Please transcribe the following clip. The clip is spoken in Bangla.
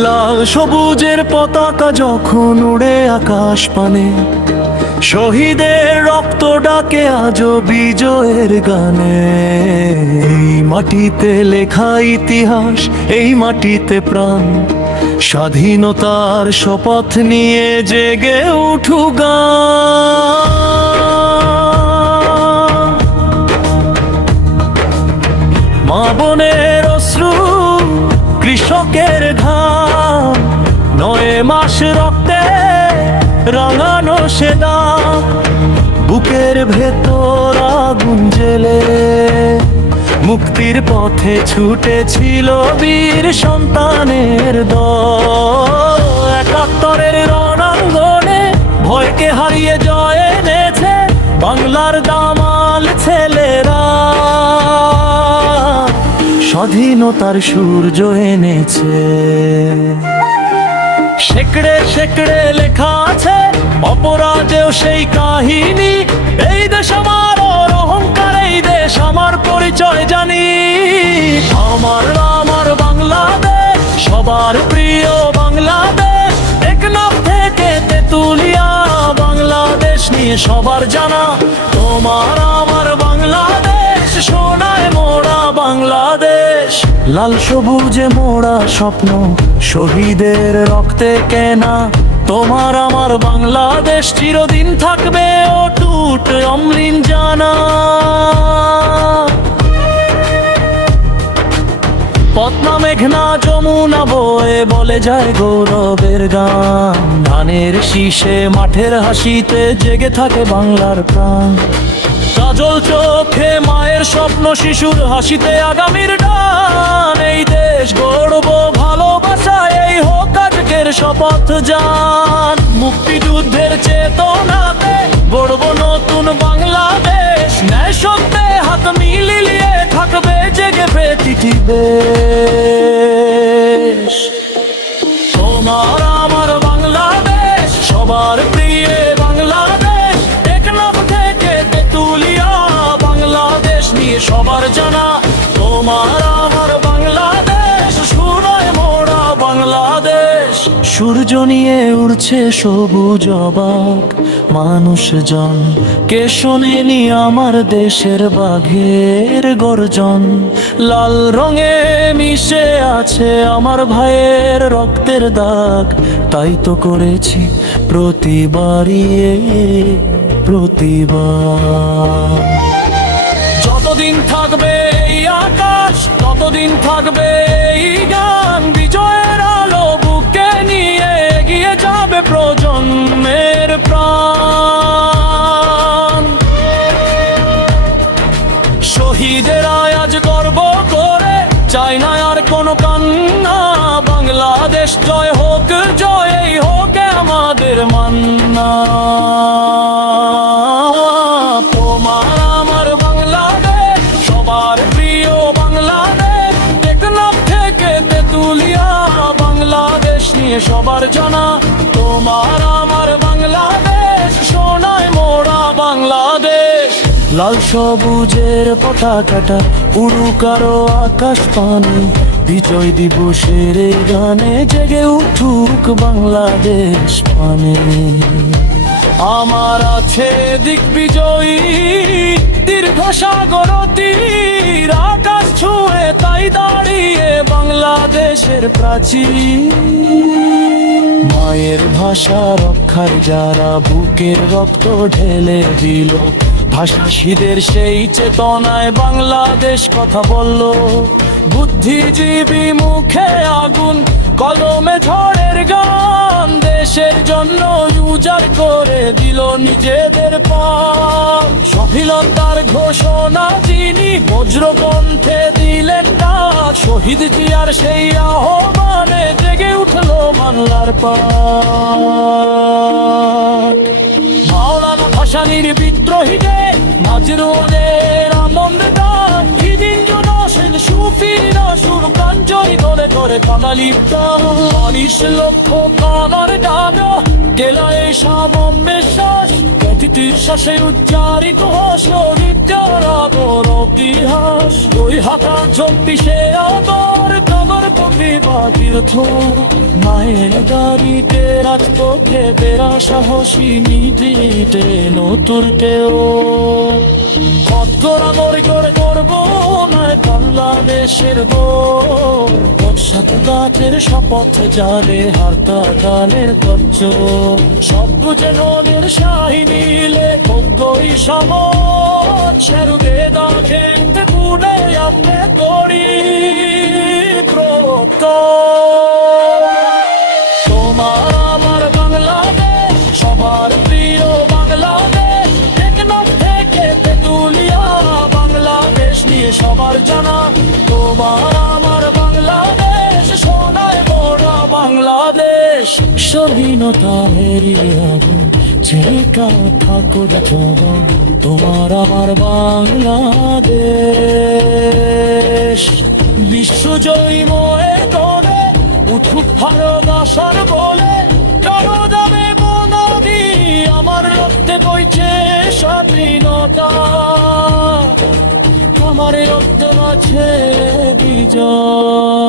লাল সবুজের পতাকা যখন উড়ে আকাশ পানে, শহীদের রক্ত ডাকে আজও বিজয়ের গানে। এই মাটিতে লেখা ইতিহাস, এই মাটিতে প্রাণ, স্বাধীনতার শপথ নিয়ে জেগে উঠু গান। মা বোনের অশ্রু, কৃষকের ঘাম, 9 মাস রক্তে রাঙানো সে দাম। বুকের ভেতর আগুন জেলে মুক্তির পথে ছুটেছিল বীর সন্তানের দল। 71-এর রণাঙ্গনে ভয়কে হারিয়ে জয় এনেছে বাংলার দামাল ছেলেরা। স্বাধীনতার সূর্য এনেছে। শেকড়ে শেকড়ে লেখা আছে অপরাধেও সেই কাহিনী। এই দেশ আমার অহংকার, এই দেশ আমার পরিচয় জানি। আমার আমার বাংলাদেশ, সবার প্রিয় বাংলাদেশ। টেকনাফ থেকে তেতুলিয়া বাংলাদেশ নিয়ে সবার জানা। তোমার আমার বাংলাদেশ, সোনায় মোড়া বাংলাদেশ। লাল সবুজে মোড়া স্বপ্ন, শহীদের রক্তে কেনা। তোমার আমার বাংলাদেশ চিরদিন থাকবে অটুট অমলিন জানা। পদ্মা মেঘনা যমুনা বয়ে বলে যায় গৌরবের গান। ধানের শীষে মাঠের হাসিতে জেগে থাকে বাংলার প্রাণ। কাজল চোখে মায়ের স্বপ্ন, শিশুর হাসিতে আগামীর ডান। এই দেশ গড়ব ভালোবাসায়, এই হোক আজকের শপথ জান। মুক্তিযুদ্ধের চেতনাতে গড়ব নতুন বাংলাদেশ। ন্যায় সত্যে হাত মিলিয়ে থাকবে জেগে প্রতিটি দেশ। তোমার আমার বাংলাদেশ, সবার প্রিয় বাংলাদেশ। টেকনাফ থেকে তেতুলিয়া বাংলাদেশ নিয়ে সবার জানা। তোমার আমার বাংলাদেশ, সোনায় মোড়া বাংলাদেশ। সূর্য নিয়ে উড়ছে সবুজ অবাক মানুষজন। কে শোনেনি আমার দেশের বাঘের গর্জন। লাল রঙে মিশে আছে আমার ভাইয়ের রক্তের দাগ। তাই তো করেছি প্রতিবারই প্রতিবার। যতদিন থাকবে এই আকাশ, ততদিন থাকবে এই গান। বিজয়ের আলো বুকে নিয়ে এগিয়ে যাবে প্রজন্মের প্রাণ। শহীদেরা আজ গর্ব করে চাই না আর কোনো কান্না। বাংলাদেশ জয় হোক, জয় এই হোক আমাদের মান্না। তোমার আমার বাংলাদেশ, সবার প্রিয় বাংলাদেশ। টেকনাফ থেকে তেতুলিয়া বাংলাদেশ নিয়ে সবার জানা। তোমার আমার বাংলাদেশ, সোনায় মোড়া বাংলাদেশ। লাল সবুজের পতাকাটা উড়ুক আরো আকাশ পানে। বিজয় দিবসের এই গানে জেগে উঠুক বাংলাদেশ পানে। আমার আছে দিগ্বিজয়ী দীর্ঘ সাগর তীর। আকাশ ছুঁয়ে তাই দাঁড়িয়ে বাংলাদেশের প্রাচীর। মায়ের ভাষা রক্ষার যারা বুকের রক্ত ঢেলে দিল। ভাষাশীদের সেই চেতনায় বাংলাদেশ কথা বলল। বুদ্ধিজীবী মুখে আগুন, কলমে ঝড়ের গান। দেশের জন্য উজাড় করে দিল নিজেদের প্রাণ। স্বাধীনতার ঘোষণা যিনি বজ্রকণ্ঠে দিলেন ডাক। শহীদ জিয়ার সেই আহ্বানে জেগে উঠলো বাংলার পাট। মাওলানা ভাসানীর বিদ্রোহীতে নজরুলের আনন্দ গান। সুফিরা সুর কাঞ্জরি ধরে ধরে কানালি প্রাণ। 19 লক্ষ কানার ডাক গেলা এই সামম্যের শ্বাস। প্রতিটি শ্বাসে উচ্চারিত শহীদ যারা বড় ইতিহাস। 2 হাজার 26 আদর আমার প্রতিভা তীর্থ মায়ের গাড়িতে রাজপথে বেড়া সাহসী নিজিতে নতুন কেউ কতরা মরে করে করবো নয় বাংলাদেশের বর্ষাত গাছের শপথ জালে হারতা গানের কচ্ছ সব বুঝে নদের শাহিনীলে ভোগ্যই সমত সেরুবে দাখে পুনে আমনে করি প্রত তোমার আমার বাংলাদেশ সবার প্রিয় বাংলাদেশ টেকনাফ থেকে তেতুলিয়া বাংলাদেশ নিয়ে সবার জানা তোমার আমার বাংলাদেশ সোনায় মোরা বাংলাদেশ স্বাধীনতা হেরিয়ে ছেকা ঠাকুর চরণ তোমার আমার বাংলাদেশ বিশ্বজয়ী ময়ে তোরে উঠুক ভালোবাসার বলে কারো দামে বনদি আমার রক্তে বইছে স্বাধীনতা আমার রক্ত আছে বিজয়।